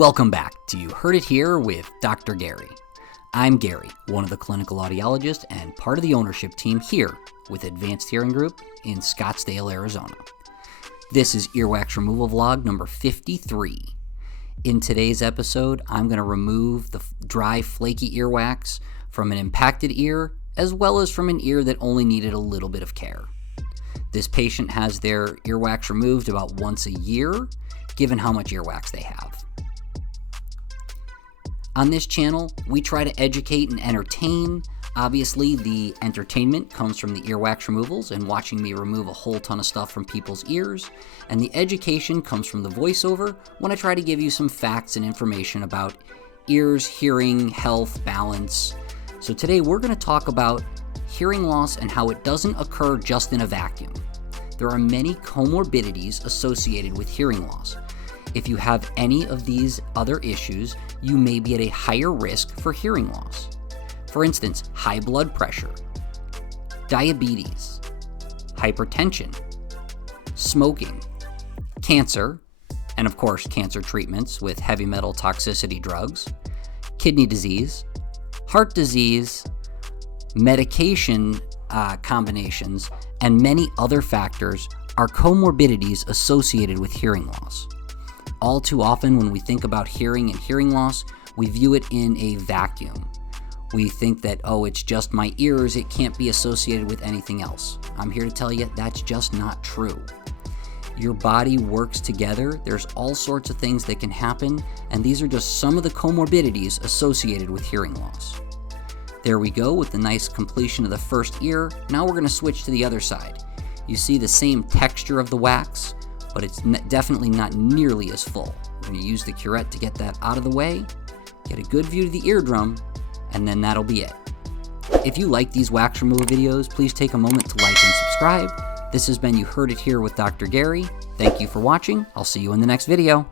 Welcome back to You Heard It Here with Dr. Gary. I'm Gary, one of the clinical audiologists and part of the ownership team here with Advanced Hearing Group in Scottsdale, Arizona. This is earwax removal vlog number 53. In today's episode, I'm going to remove the dry, flaky earwax from an impacted ear as well as from an ear that only needed a little bit of care. This patient has their earwax removed about once a year, given how much earwax they have. On this channel, we try to educate and entertain. Obviously, the entertainment comes from the earwax removals and watching me remove a whole ton of stuff from people's ears, and the education comes from the voiceover when I try to give you some facts and information about ears, hearing, health, balance. So today we're going to talk about hearing loss and how it doesn't occur just in a vacuum. There are many comorbidities associated with hearing loss. If you have any of these other issues, you may be at a higher risk for hearing loss. For instance, high blood pressure, diabetes, hypertension, smoking, cancer, and of course cancer treatments with heavy metal toxicity drugs, kidney disease, heart disease, medication combinations, and many other factors are comorbidities associated with hearing loss. All too often when we think about hearing and hearing loss, we view it in a vacuum. We think that, oh, it's just my ears, it can't be associated with anything else. I'm here to tell you that's just not true. Your body works together, there's all sorts of things that can happen, and these are just some of the comorbidities associated with hearing loss. There we go with the nice completion of the first ear. Now we're going to switch to the other side. You see the same texture of the wax, but it's definitely not nearly as full. We're going to use the curette to get that out of the way, get a good view of the eardrum, and then that'll be it. If you like these wax removal videos, please take a moment to like and subscribe. This has been You Heard It Here with Dr. Gary. Thank you for watching. I'll see you in the next video.